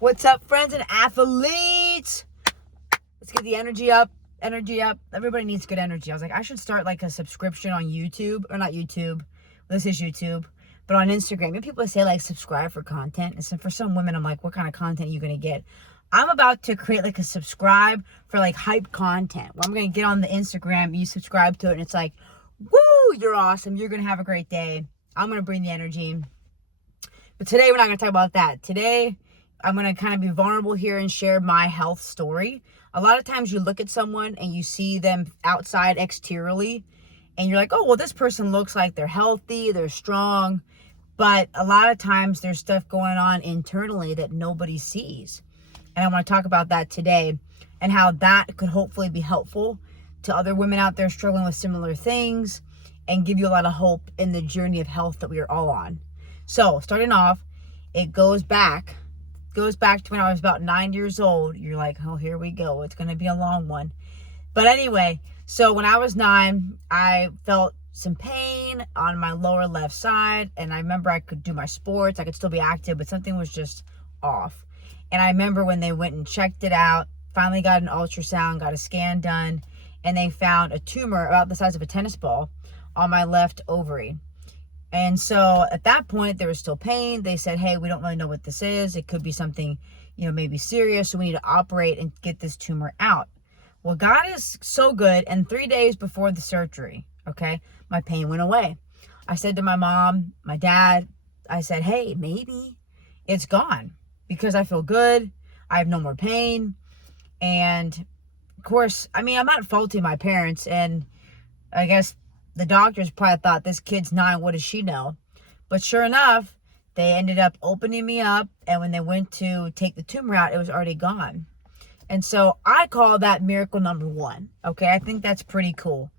What's up, friends and athletes? Let's get the energy up. Energy up. Everybody needs good energy. I was like, I should start like a subscription on YouTube. Or not YouTube. This is YouTube. But on Instagram. And people say like subscribe for content. And so for some women, I'm like, what kind of content are you going to get? I'm about to create like a subscribe for like hype content. Where I'm going to get on the Instagram. You subscribe to it. And it's like, woo, you're awesome. You're going to have a great day. I'm going to bring the energy. But today we're not going to talk about that. Today I'm going to kind of be vulnerable here and share my health story. A lot of times you look at someone and you see them outside exteriorly and you're like, oh, well, this person looks like they're healthy, they're strong. But a lot of times there's stuff going on internally that nobody sees. And I want to talk about that today and how that could hopefully be helpful to other women out there struggling with similar things and give you a lot of hope in the journey of health that we are all on. So starting off, it goes back to when I was about 9 years old. You're like, oh, here we go. It's going to be a long one. But anyway, so when I was 9, I felt some pain on my lower left side. And I remember I could do my sports. I could still be active, but something was just off. And I remember when they went and checked it out, finally got an ultrasound, got a scan done, and they found a tumor about the size of a tennis ball on my left ovary. And so at that point, there was still pain. They said, hey, we don't really know what this is. It could be something, maybe serious. So we need to operate and get this tumor out. Well, God is so good. And 3 days before the surgery, okay, my pain went away. I said to my mom, my dad, I said, hey, maybe it's gone because I feel good. I have no more pain. And of course, I'm not faulting my parents. And I guess the doctors probably thought, this kid's 9, what does she know? But sure enough, they ended up opening me up. And when they went to take the tumor out, it was already gone. And so I call that miracle number 1. Okay, I think that's pretty cool.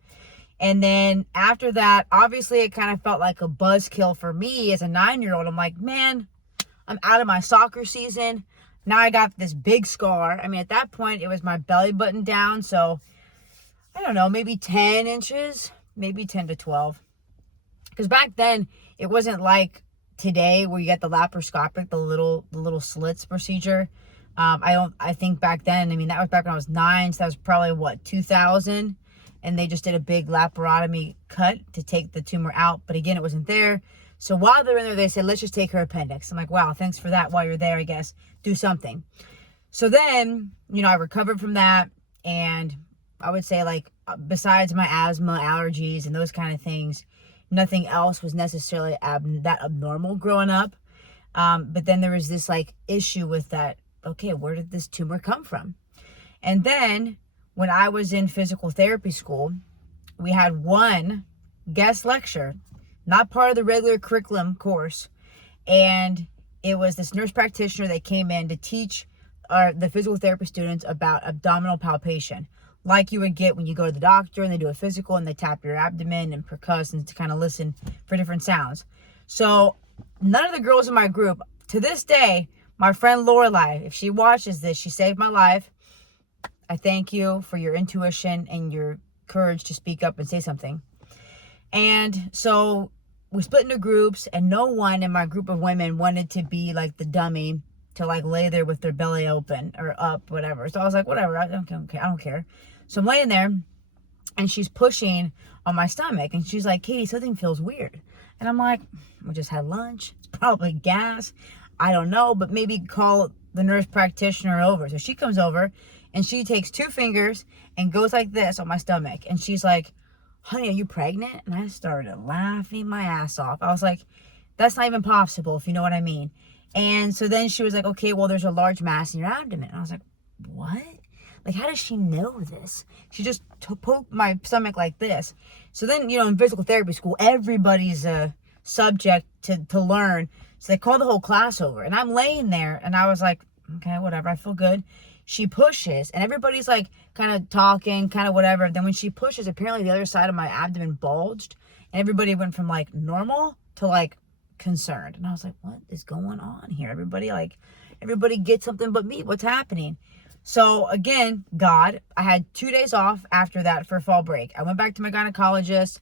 And then after that, obviously it kind of felt like a buzzkill for me as a 9-year-old. I'm like, man, I'm out of my soccer season. Now I got this big scar. At that point, it was my belly button down. So I don't know, maybe 10 inches. Maybe 10 to 12. Because back then, it wasn't like today where you get the laparoscopic, the little slits procedure. I think back then, that was back when I was 9, so that was probably 2000. And they just did a big laparotomy cut to take the tumor out. But again, it wasn't there. So while they're in there, they said, let's just take her appendix. I'm like, wow, thanks for that. While you're there, I guess, do something. So then, I recovered from that. And I would say besides my asthma, allergies, and those kind of things, nothing else was necessarily that abnormal growing up. But then there was this issue with that. Okay, where did this tumor come from? And then when I was in physical therapy school, we had one guest lecture, not part of the regular curriculum course. And it was this nurse practitioner that came in to teach the physical therapy students about abdominal palpation. Like you would get when you go to the doctor and they do a physical and they tap your abdomen and percuss and to kind of listen for different sounds. So none of the girls in my group, to this day, my friend Lorelai, if she watches this, she saved my life. I thank you for your intuition and your courage to speak up and say something. And so we split into groups and no one in my group of women wanted to be like the dummy to lay there with their belly open or up, whatever. So I was like, whatever, I don't care. So I'm laying there and she's pushing on my stomach and she's like, Katie, something feels weird. And I'm like, we just had lunch. It's probably gas. I don't know, but maybe call the nurse practitioner over. So she comes over and she takes 2 fingers and goes like this on my stomach. And she's like, honey, are you pregnant? And I started laughing my ass off. I was like, that's not even possible, if you know what I mean. And so then she was like, okay, well, there's a large mass in your abdomen. And I was like, what? How does she know this? She just poked my stomach like this. So then, in physical therapy school, everybody's a subject to learn. So they called the whole class over. And I'm laying there, and I was like, okay, whatever, I feel good. She pushes, and everybody's kind of talking, kind of whatever. Then when she pushes, apparently the other side of my abdomen bulged. And everybody went from normal to concerned. And I was like, what is going on here? Everybody gets something but me. What's happening? So again, God, I had 2 days off after that for fall break. I went back to my gynecologist.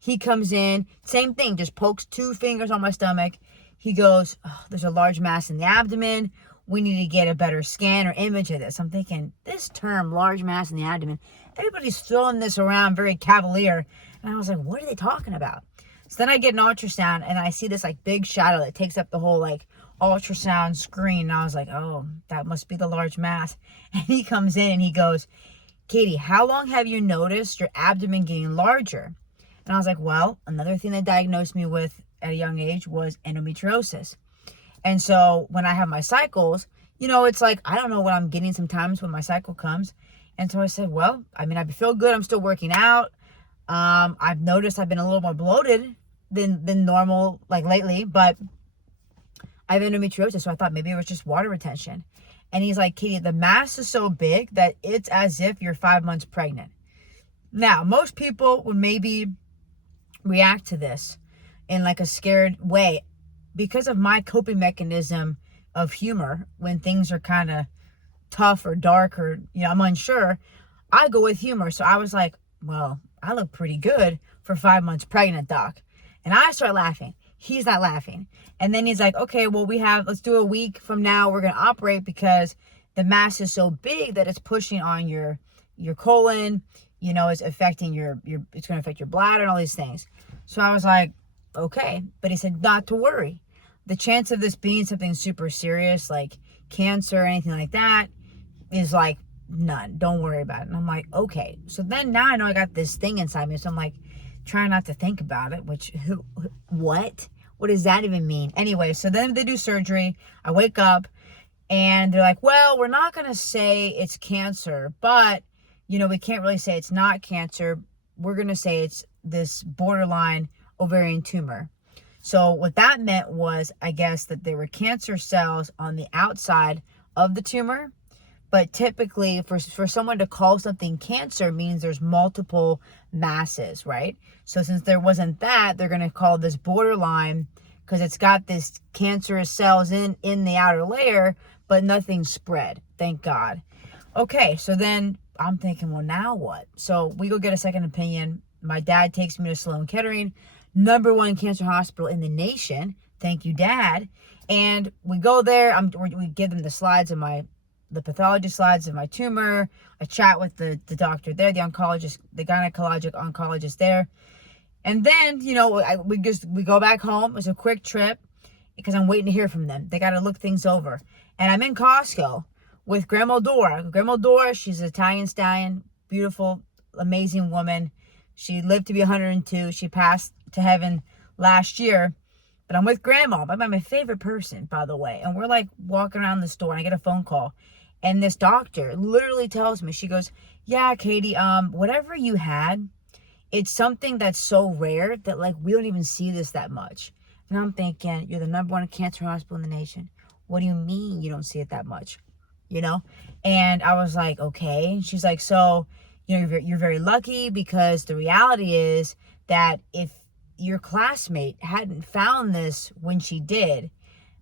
He comes in, same thing, just pokes 2 fingers on my stomach. He goes, oh, there's a large mass in the abdomen. we need to get a better scan or image of this. I'm thinking, this term, large mass in the abdomen, everybody's throwing this around very cavalier. And I was like, what are they talking about? So then I get an ultrasound and I see this like big shadow that takes up the whole like ultrasound screen. And I was like, oh, that must be the large mass. And he comes in and he goes, Katie, how long have you noticed your abdomen getting larger? And I was like, well, another thing they diagnosed me with at a young age was endometriosis. And so when I have my cycles, you know, it's like, I don't know what I'm getting sometimes when my cycle comes. And so I said, well, I mean, I feel good. I'm still working out. I've noticed I've been a little more bloated than normal, like lately, but I have endometriosis. So I thought maybe it was just water retention. And he's like, Katie, the mass is so big that it's as if you're 5 months pregnant. Now, most people would maybe react to this in like a scared way because of my coping mechanism of humor. When things are kind of tough or dark or, you know, I'm unsure, I go with humor. So I was like, well, I look pretty good for 5 months pregnant, doc. And I start laughing. He's not laughing. And then he's like, okay, well, let's do a week from now. We're going to operate because the mass is so big that it's pushing on your colon, you know, it's affecting it's going to affect your bladder and all these things. So I was like, okay. But he said, not to worry. The chance of this being something super serious, like cancer or anything like that, is like none. Don't worry about it. And I'm like, okay. So then now I know I got this thing inside me. So I'm like, trying not to think about it, which, what does that even mean? Anyway, so then they do surgery. I wake up and they're like, well, we're not going to say it's cancer, but, you know, we can't really say it's not cancer. We're going to say it's this borderline ovarian tumor. So what that meant was, I guess, that there were cancer cells on the outside of the tumor. But typically, for someone to call something cancer means there's multiple masses, right? So since there wasn't that, they're going to call this borderline because it's got this cancerous cells in the outer layer, but nothing spread. Thank God. Okay, so then I'm thinking, well, now what? So we go get a second opinion. My dad takes me to Sloan Kettering, #1 cancer hospital in the nation. Thank you, Dad. And we go there. We give them the slides of the pathology slides of my tumor. I chat with the doctor there, the oncologist, the gynecologic oncologist there. And then, you know, we go back home. It's a quick trip because I'm waiting to hear from them. They got to look things over. And I'm in Costco with Grandma Dora. Grandma Dora, she's an Italian stallion, beautiful, amazing woman. She lived to be 102. She passed to heaven last year. But I'm with Grandma, my favorite person, by the way. And we're like walking around the store and I get a phone call. And this doctor literally tells me, she goes, yeah, Katie, whatever you had, it's something that's so rare that like we don't even see this that much. And I'm thinking, you're the #1 cancer hospital in the nation. What do you mean you don't see it that much? You know? And I was like, okay. And she's like, so, you know, you're very lucky because the reality is that if your classmate hadn't found this when she did,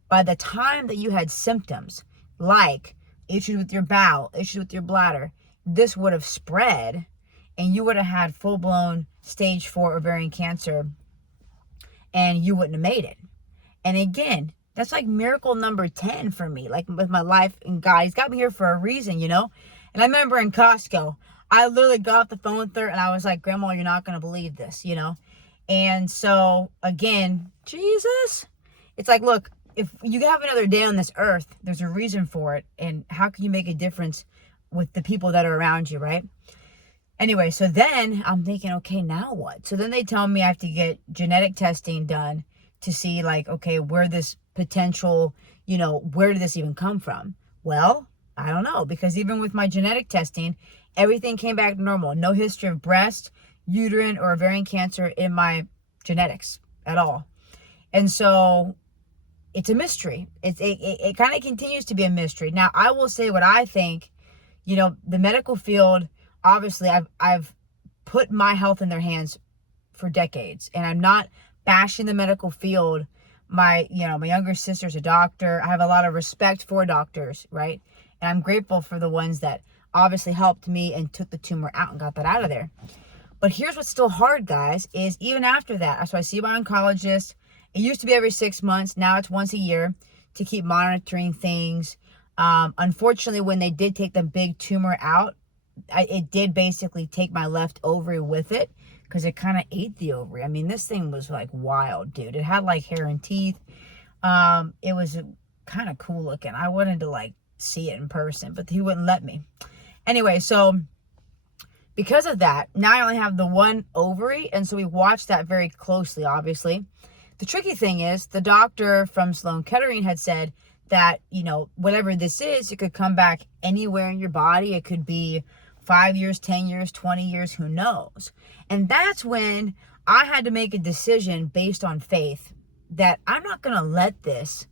by the time that you had symptoms like issues with your bowel, issues with your bladder, this would have spread and you would have had full-blown stage 4 ovarian cancer and you wouldn't have made it. And again, that's like miracle number 10 for me, like with my life and God. He's got me here for a reason, you know? And I remember in Costco, I literally got off the phone with her and I was like, Grandma, you're not going to believe this, you know? And so, again, Jesus, it's like, look, if you have another day on this earth, there's a reason for it. And how can you make a difference with the people that are around you, right? Anyway, so then I'm thinking, okay, now what? So then they tell me I have to get genetic testing done to see, like, okay, where this potential, you know, where did this even come from? Well, I don't know, because even with my genetic testing, everything came back normal. No history of breast, uterine, or ovarian cancer in my genetics at all. And so it's a mystery. It kind of continues to be a mystery. Now, I will say what I think. You know, the medical field, obviously, I've put my health in their hands for decades, and I'm not bashing the medical field. My younger sister's a doctor. I have a lot of respect for doctors, right? And I'm grateful for the ones that obviously helped me and took the tumor out and got that out of there. But here's what's still hard, guys, is even after that, so I see my oncologist. It used to be every 6 months. Now it's once a year to keep monitoring things. Unfortunately, when they did take the big tumor out, it did basically take my left ovary with it, because it kind of ate the ovary. I mean, this thing was like wild, dude. It had like hair and teeth. It was kind of cool looking. I wanted to like see it in person, but he wouldn't let me. Anyway, so because of that, now I only have the one ovary, and so we watched that very closely, obviously. The tricky thing is, the doctor from Sloan Kettering had said that, whatever this is, it could come back anywhere in your body. It could be 5 years, 10 years, 20 years, who knows? And that's when I had to make a decision based on faith that I'm not going to let this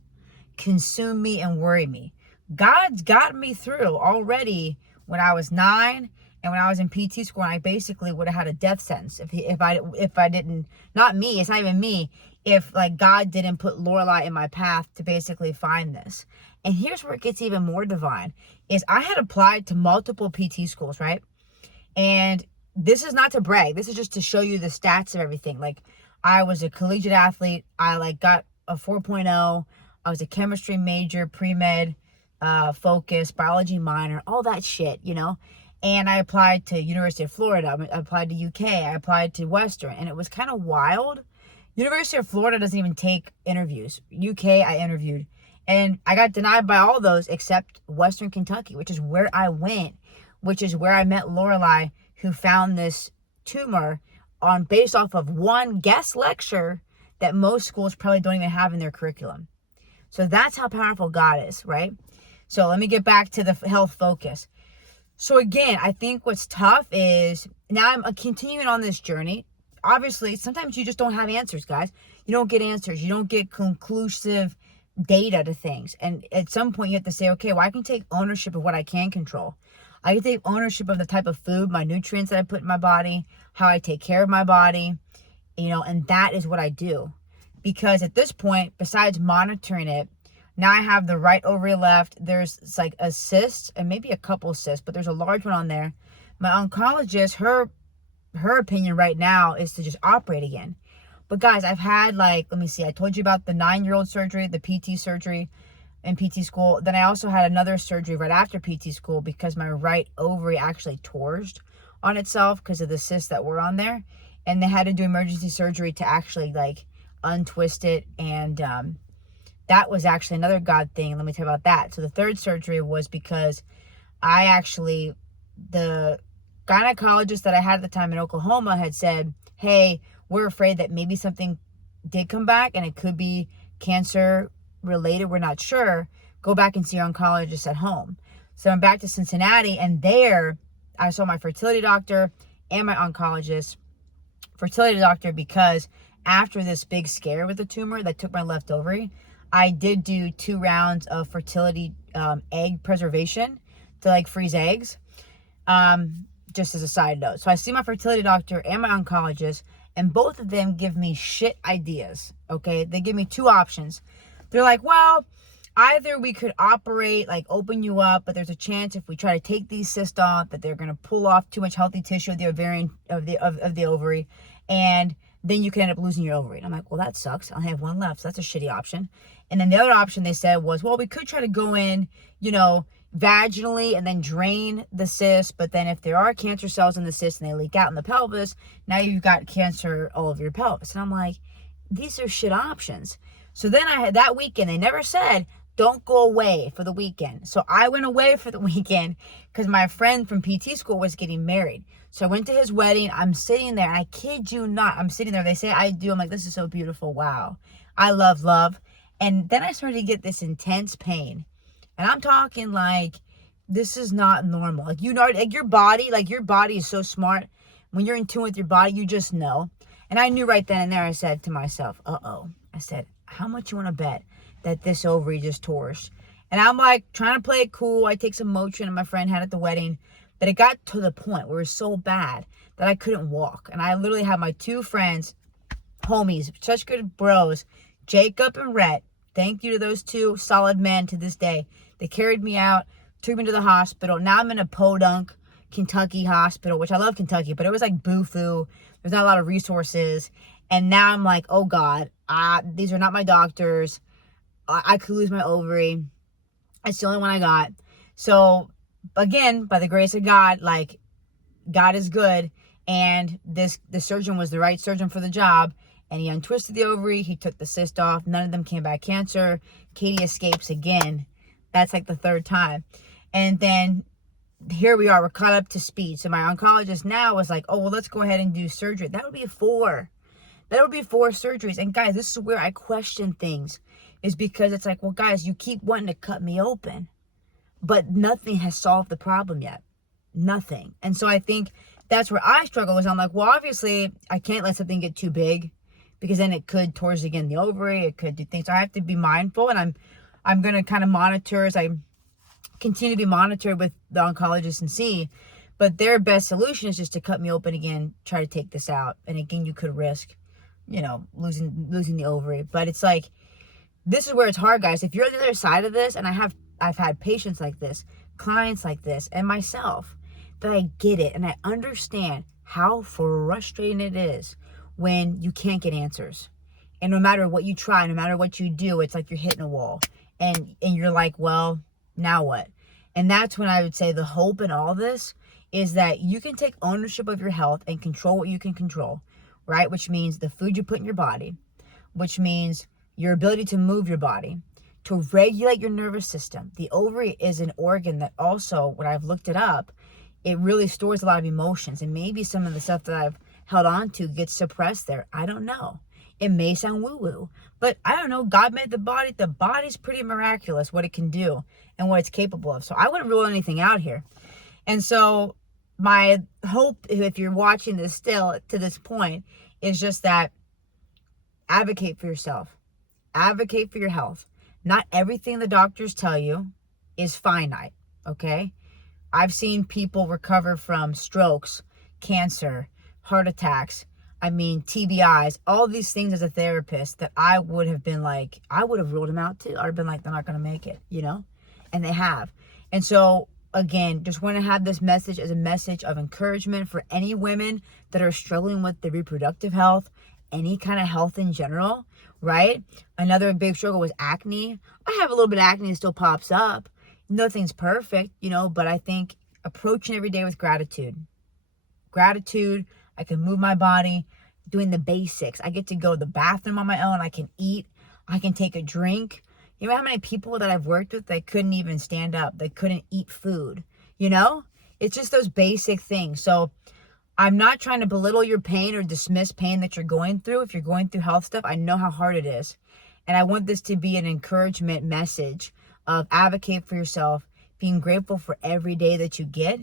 consume me and worry me. God's gotten me through already when I was 9 and when I was in PT school, and I basically would have had a death sentence if I didn't, not me, it's not even me, if like God didn't put Lorelai in my path to basically find this. And here's where it gets even more divine, is I had applied to multiple PT schools, right? And this is not to brag. This is just to show you the stats of everything. Like, I was a collegiate athlete. I like got a 4.0. I was a chemistry major, pre-med, focus, biology minor, all that shit, And I applied to University of Florida. I applied to UK. I applied to Western. And it was kind of wild. University of Florida doesn't even take interviews. UK, I interviewed. And I got denied by all those except Western Kentucky, which is where I went, which is where I met Lorelai, who found this tumor based off of one guest lecture that most schools probably don't even have in their curriculum. So that's how powerful God is, right? So let me get back to the health focus. So again, I think what's tough is now I'm continuing on this journey. Obviously, sometimes you just don't have answers, guys. You don't get answers. You don't get conclusive data to things. And at some point you have to say, okay, well, I can take ownership of what I can control. I can take ownership of the type of food, my nutrients that I put in my body, how I take care of my body, and that is what I do. Because at this point, besides monitoring it, now I have the right ovary left. There's like a cyst and maybe a couple cysts, but there's a large one on there. My oncologist, her opinion right now is to just operate again. But guys, I've had let me see, I told you about the 9-year-old surgery, the PT surgery in PT school. Then I also had another surgery right after PT school because my right ovary actually torged on itself because of the cysts that were on there. And they had to do emergency surgery to actually untwist it. And that was actually another God thing. Let me tell you about that. So the third surgery was because the gynecologist that I had at the time in Oklahoma had said, hey, we're afraid that maybe something did come back and it could be cancer related. We're not sure. Go back and see your oncologist at home. So I'm back to Cincinnati, and there I saw my fertility doctor and my oncologist. Fertility doctor, because after this big scare with the tumor that took my left ovary, I did do 2 rounds of fertility egg preservation to freeze eggs. Just as a side note. So I see my fertility doctor and my oncologist, and both of them give me shit ideas, okay? They give me 2 options. They're like, well, either we could operate, open you up, but there's a chance if we try to take these cysts off that they're going to pull off too much healthy tissue of the ovarian, of the ovary, and then you can end up losing your ovary. And I'm like, well, that sucks. I only have 1 left, so that's a shitty option. And then the other option they said was, well, we could try to go in, vaginally and then drain the cyst, but then if there are cancer cells in the cyst and they leak out in the pelvis, now you've got cancer all over your pelvis. And I'm like, these are shit options. So then I had that weekend, they never said don't go away for the weekend. So I went away for the weekend because my friend from PT school was getting married. So I went to his wedding. I'm sitting there, and I kid you not, I'm sitting there. They say I do. I'm like, this is so beautiful. Wow. I love love. And then I started to get this intense pain. And I'm talking this is not normal. Your body is so smart. When you're in tune with your body, you just know. And I knew right then and there, I said to myself, uh-oh. I said, how much you want to bet that this ovary just torched? And I'm trying to play it cool. I take some Motrin and my friend had at the wedding. But it got to the point where it was so bad that I couldn't walk. And I literally had my 2 friends, homies, such good bros, Jacob and Rhett. Thank you to those 2 solid men to this day. They carried me out, took me to the hospital. Now I'm in a Podunk, Kentucky hospital, which I love Kentucky, but it was boo-foo. There's not a lot of resources. And now I'm like, oh God, these are not my doctors. I could lose my ovary. It's the only one I got. So again, by the grace of God, like, God is good, and the surgeon was the right surgeon for the job, and he untwisted the ovary, he took the cyst off, none of them came back cancer. Katie escapes again. That's like the third time. And then here we are, we're caught up to speed. So my oncologist now was like, oh, well, let's go ahead and do surgery. That would be 4. That would be 4 surgeries. And guys, this is where I question things, is because it's like, well, guys, you keep wanting to cut me open, but nothing has solved the problem yet. Nothing. And so I think that's where I struggle, is I'm like, well, obviously I can't let something get too big, because then it could towards again the ovary, it could do things. So I have to be mindful, and I'm going to kind of monitor as I continue to be monitored with the oncologist and see. But their best solution is just to cut me open again, try to take this out. And again, you could risk, losing the ovary. But it's like, this is where it's hard, guys. If you're on the other side of this, and I've had patients like this, clients like this, and myself, that I get it and I understand how frustrating it is when you can't get answers. And no matter what you try, no matter what you do, it's like you're hitting a wall. And you're like, well, now what? And that's when I would say the hope in all this is that you can take ownership of your health and control what you can control, right? Which means the food you put in your body, which means your ability to move your body, to regulate your nervous system. The ovary is an organ that also, when I've looked it up, it really stores a lot of emotions. And maybe some of the stuff that I've held on to gets suppressed there. I don't know. It may sound woo-woo, but I don't know. God made the body. The body's pretty miraculous, what it can do and what it's capable of. So I wouldn't rule anything out here. And so my hope, if you're watching this still to this point, is just that advocate for yourself. Advocate for your health. Not everything the doctors tell you is finite, okay? I've seen people recover from strokes, cancer, heart attacks, TBIs, all these things as a therapist that I would have been like, I would have ruled them out too. I would have been like, they're not going to make it, And they have. And so, again, just want to have this message as a message of encouragement for any women that are struggling with their reproductive health, any kind of health in general, right? Another big struggle was acne. I have a little bit of acne that still pops up. Nothing's perfect, but I think approaching every day with gratitude. Gratitude, I can move my body, doing the basics. I get to go to the bathroom on my own. I can eat. I can take a drink. You know how many people that I've worked with, they couldn't even stand up. They couldn't eat food, It's just those basic things. So I'm not trying to belittle your pain or dismiss pain that you're going through. If you're going through health stuff, I know how hard it is. And I want this to be an encouragement message of advocate for yourself, being grateful for every day that you get,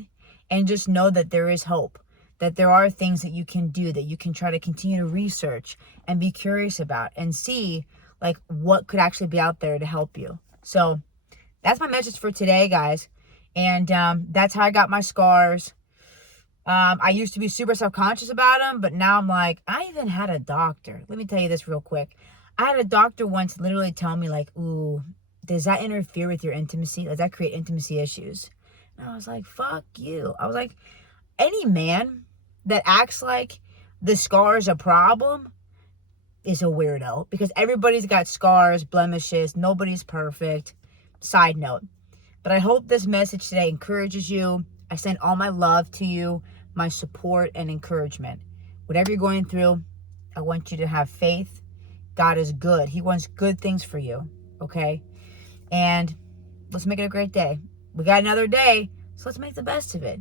and just know that there is hope, that there are things that you can do, that you can try to continue to research and be curious about and see like what could actually be out there to help you. So that's my message for today, guys. And that's how I got my scars. I used to be super self-conscious about them, but now I'm like, I even had a doctor. Let me tell you this real quick. I had a doctor once literally tell me like, ooh, does that interfere with your intimacy? Does that create intimacy issues? And I was like, fuck you. I was like, any man that acts like the scar is a problem is a weirdo, because everybody's got scars, blemishes. Nobody's perfect. Side note. But I hope this message today encourages you. I send all my love to you, my support and encouragement. Whatever you're going through, I want you to have faith. God is good. He wants good things for you, okay? And let's make it a great day. We got another day, so let's make the best of it.